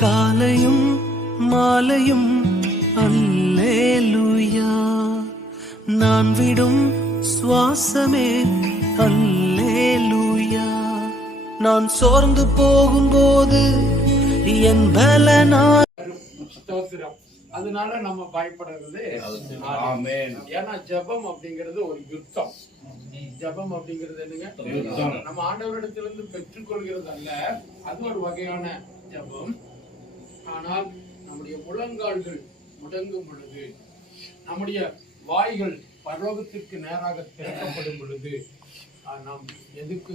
காலையும் மாலையும் அல்லேலூயா, நான் விடும் சுவாசமே அல்லேலூயா. நான் சோர்ந்து போகும்போது என் பலனாய் ஸ்தோத்திரம். அதனால நம்ம பயப்படுறது. ஏன்னா ஜெபம் அப்படிங்கிறது ஒரு யுத்தம். ஜெபம் அப்படிங்கிறது என்னங்க? நம்ம ஆண்டவரிடத்திலிருந்து பெற்றுக்கொள்கிறது அல்ல, அது ஒரு வகையான ஜெபம். ஆனால் நம்முடைய முழங்கால்கள் முடங்கும் பொழுது, நம்முடைய வாய்கள் பரலோகத்திற்கு நேராக திறக்கப்படும் பொழுது, நாம் எதுக்கு